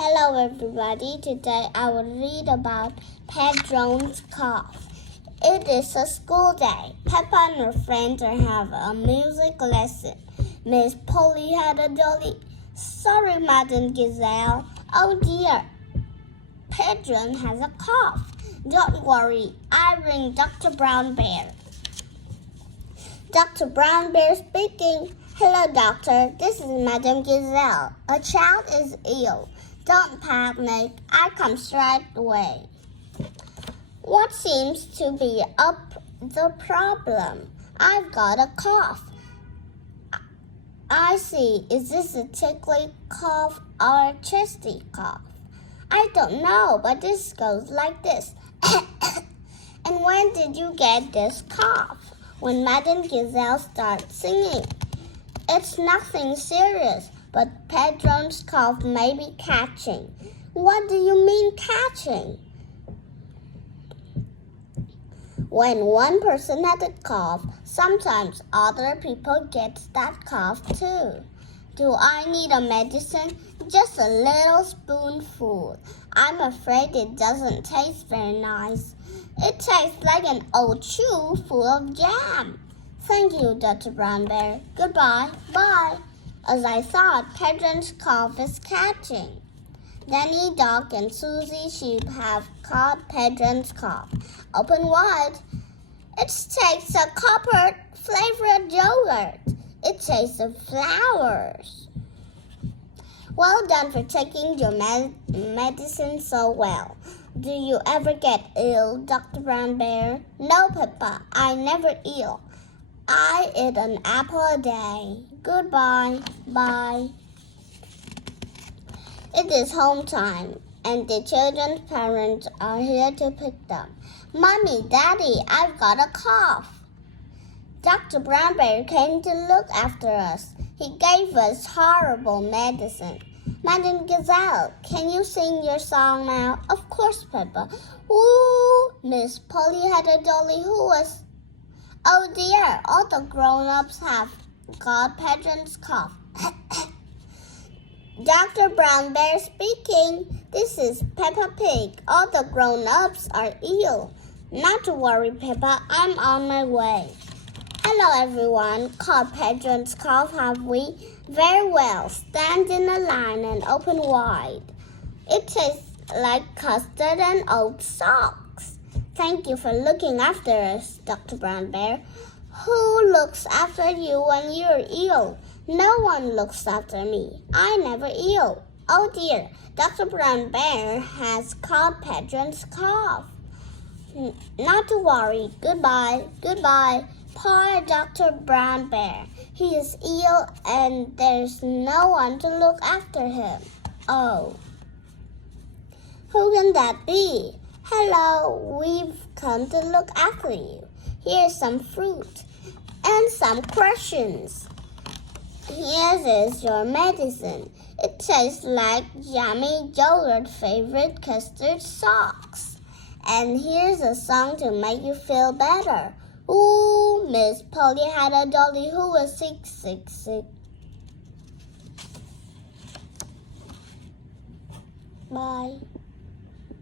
Hello everybody, today I will read about Pedro's cough. It is a school day. Peppa and her friends are having a music lesson. Miss Polly had a dolly. Sorry, Madam Gazelle. Oh dear, Pedro has a cough. Don't worry, I ring Dr. Brown Bear. Dr. Brown Bear speaking. Hello, doctor. This is Madam Gazelle. A child is ill. Don't panic. I come straight away. What seems to be up the problem? I've got a cough. I see. Is this a tickly cough or a chesty cough? I don't know, but this goes like this. And when did you get this cough? When Madam Gazelle starts singing. It's nothing serious, but Pedro's cough may be catching. What do you mean catching? When one person has a cough, sometimes other people get that cough too. Do I need a medicine? Just a little spoonful. I'm afraid it doesn't taste very nice. It tastes like an old shoe full of jam. Thank you, Dr. Brown Bear. Goodbye. Bye. As I thought, Pedro's cough is catching. Danny Dog and Susie Sheep have caught Pedro's cough. Open wide. It tastes of copper-flavored yogurt. It tastes of flowers. Well done for taking your medicine so well. Do you ever get ill, Dr. Brown Bear? No, Peppa, I never ill. I eat an apple a day. Goodbye. Bye. It is home time, and the children's parents are here to pick them. Mommy, Daddy, I've got a cough. Dr. Brown Bear came to look after us. He gave us horrible medicine. Madam Gazelle, can you sing your song now? Of course, Peppa. Woo! Miss Polly had a dolly who was... Oh dear, all the grown-ups have got Pedro's cough. Dr. Brown Bear speaking. This is Peppa Pig. All the grown-ups are ill. Not to worry, Peppa. I'm on my way. Hello, everyone. Caught Pedro's cough, have we? Very well. Stand in a line and open wide. It tastes like custard and old socks. Thank you for looking after us, Dr. Brown Bear. Who looks after you when you're ill? No one looks after me. I never ill. Oh dear, Dr. Brown Bear has caught Pedro's cough. Not to worry. Goodbye. Goodbye. Poor Dr. Brown Bear. He is ill and there's no one to look after him. Oh. Who can that be? Hello, we've come to look after you. Here's some fruit and some questions. Here is your medicine. It tastes like yummy yogurt favorite custard socks. And here's a song to make you feel better. Ooh, Miss Polly had a dolly who was sick, sick, sick. Bye.